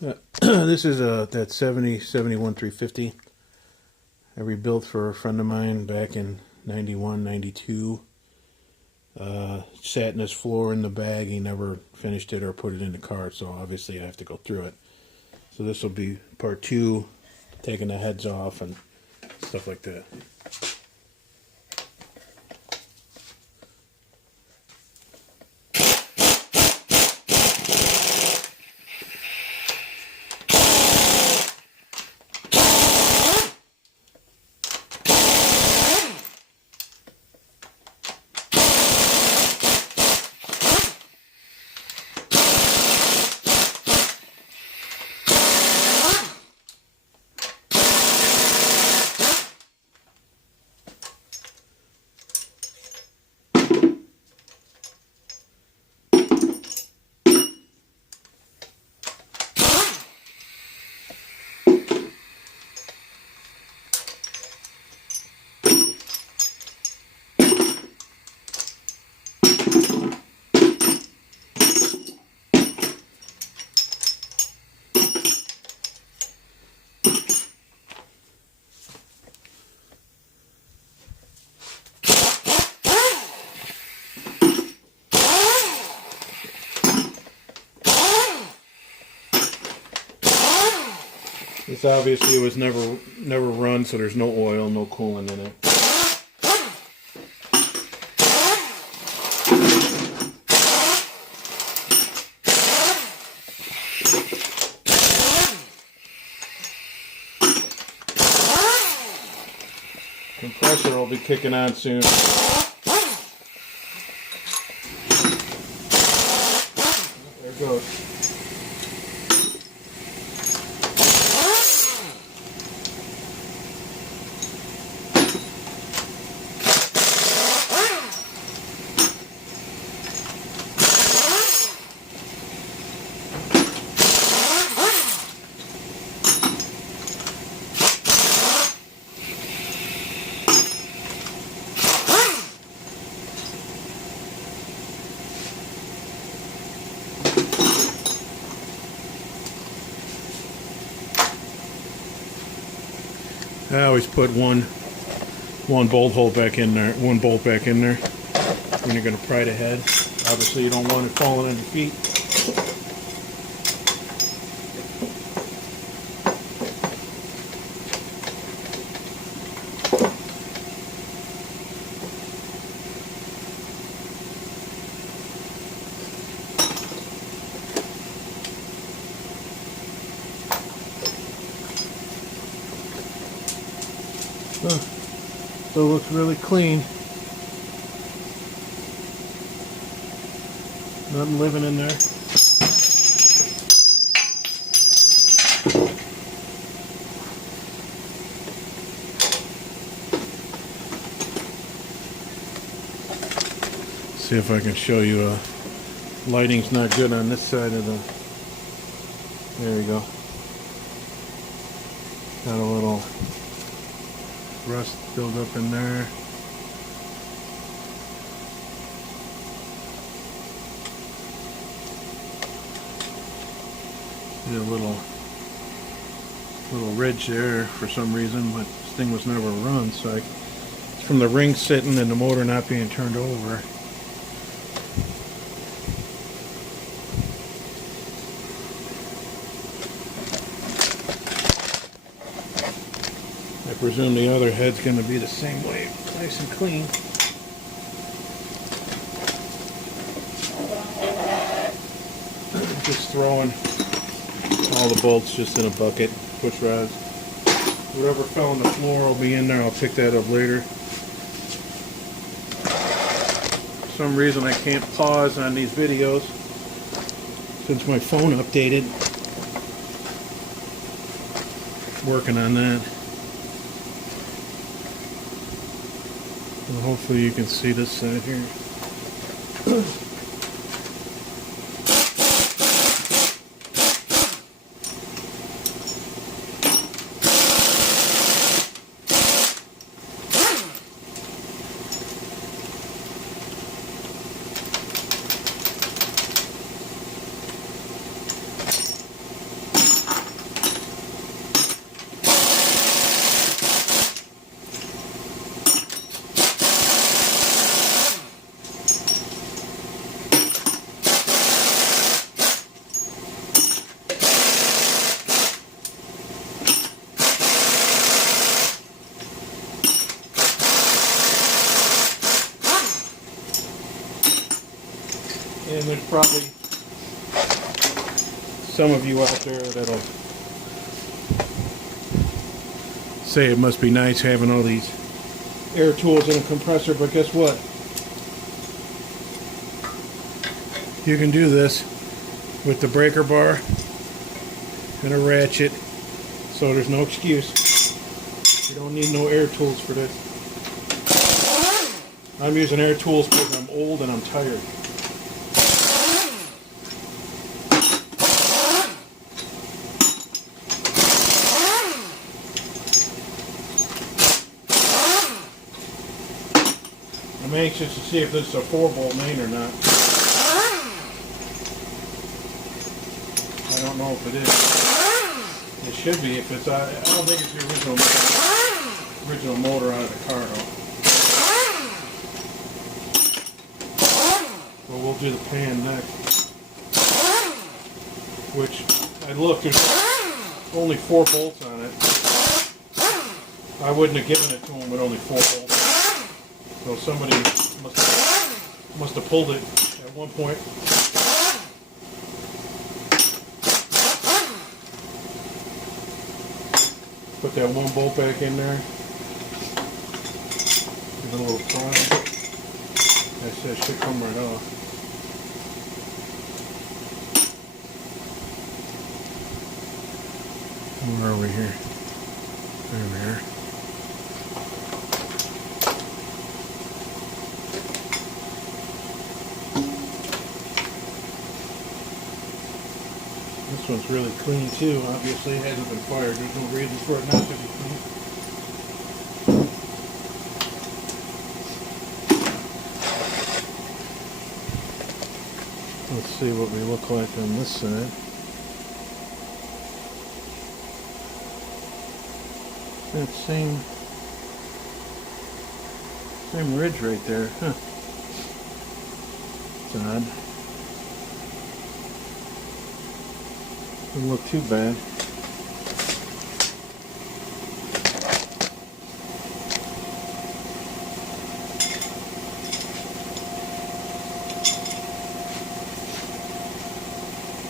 This is that 71 350 I rebuilt for a friend of mine back in 91, 92. Sat in his floor in the bag. He never finished it or put it in the cart, so obviously I have to go through it. So this will be part 2, taking the heads off and stuff like that. This obviously was never run, so there's no oil, no coolant in it. Compressor will be kicking on soon. There it goes. I always put one bolt hole back in there, one bolt back in there when you're going to pry the head. Obviously you don't want it falling on your feet. So it looks really clean. Nothing living in there. See if I can show you. Lighting's not good on this side of the. There we go. Got a little rust build up in there. See a little ridge there for some reason, but this thing was never run, so it's from the ring sitting and the motor not being turned over. I presume the other head's going to be the same way, nice and clean. Just throwing all the bolts just in a bucket, push rods. Whatever fell on the floor will be in there. I'll pick that up later. For some reason I can't pause on these videos since my phone updated. Working on that. And hopefully you can see this side here. And there's probably some of you out there that'll say it must be nice having all these air tools in a compressor, but guess what? You can do this with the breaker bar and a ratchet, so there's no excuse. You don't need no air tools for this. I'm using air tools because I'm old and I'm tired. I'm anxious to see if this is a 4-bolt main or not. I don't know if it is. It should be. If it's, I don't think it's the original motor out of the car though. But we'll do the pan next. Which I looked, there's only 4 bolts on it. I wouldn't have given it to him with only 4 bolts. So somebody must have pulled it at one point. Put that 1 bolt back in there. Give it a little prime. That should come right off. Where are we here? There we are. This one's really clean too. Obviously it hasn't been fired. There's no reason for it not to be clean. Let's see what we look like on this side. That same ridge right there. Huh. It's odd. Doesn't look too bad.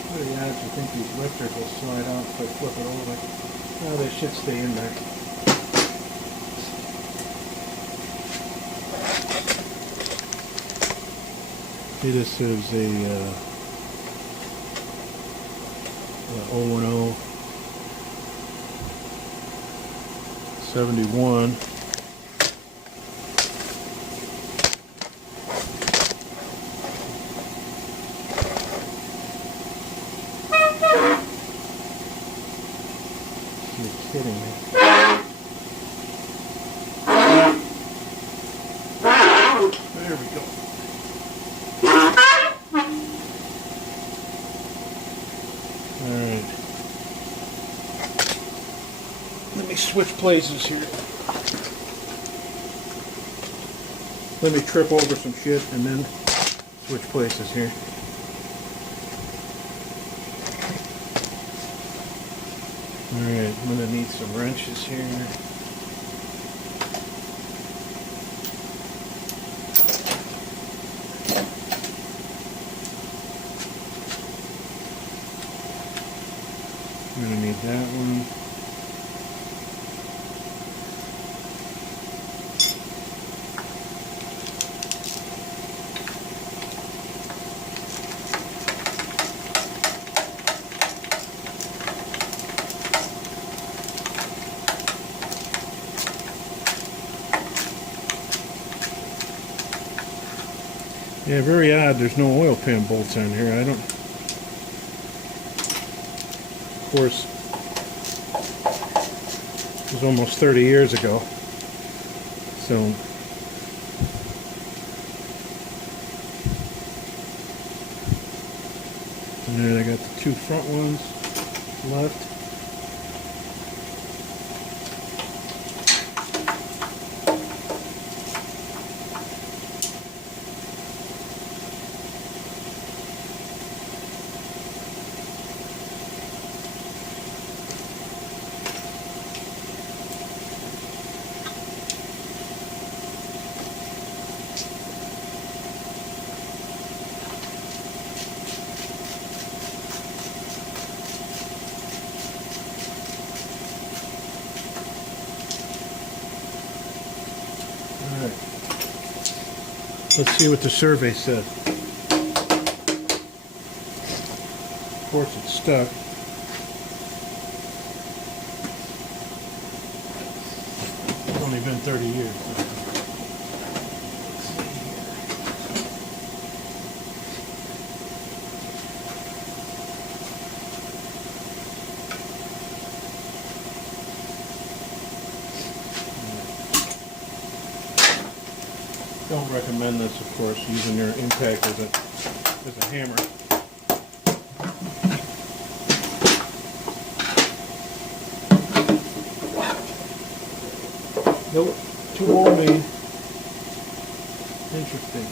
What are the odds you think these lifters will slide out if I flip it over? No, they should stay in there. See, this is a 010 71. You're kidding me. There we go. Alright. Let me switch places here. Let me trip over some shit and then switch places here. Alright, I'm going to need some wrenches here. I'm going to need that one. Yeah, very odd. There's no oil pan bolts on here. I don't. Of course, it was almost 30 years ago. So, and then I got the 2 front ones left. Let's see what the survey said. Of course, it's stuck. It's only been 30 years. Don't recommend this, of course, using your impact as a hammer. Nope, too old me. Interesting.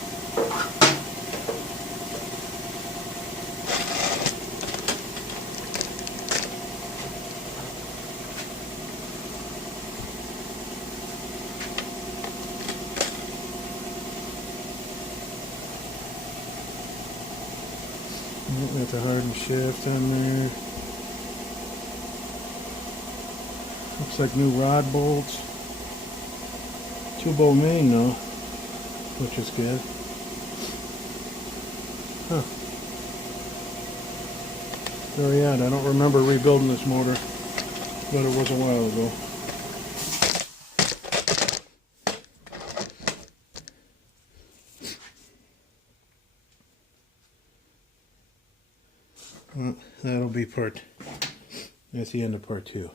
Got the hardened shaft on there. Looks like new rod bolts. 2-bolt main though, which is good. Huh. Very odd. I don't remember rebuilding this motor, but it was a while ago. Well, that'll be at the end of part 2.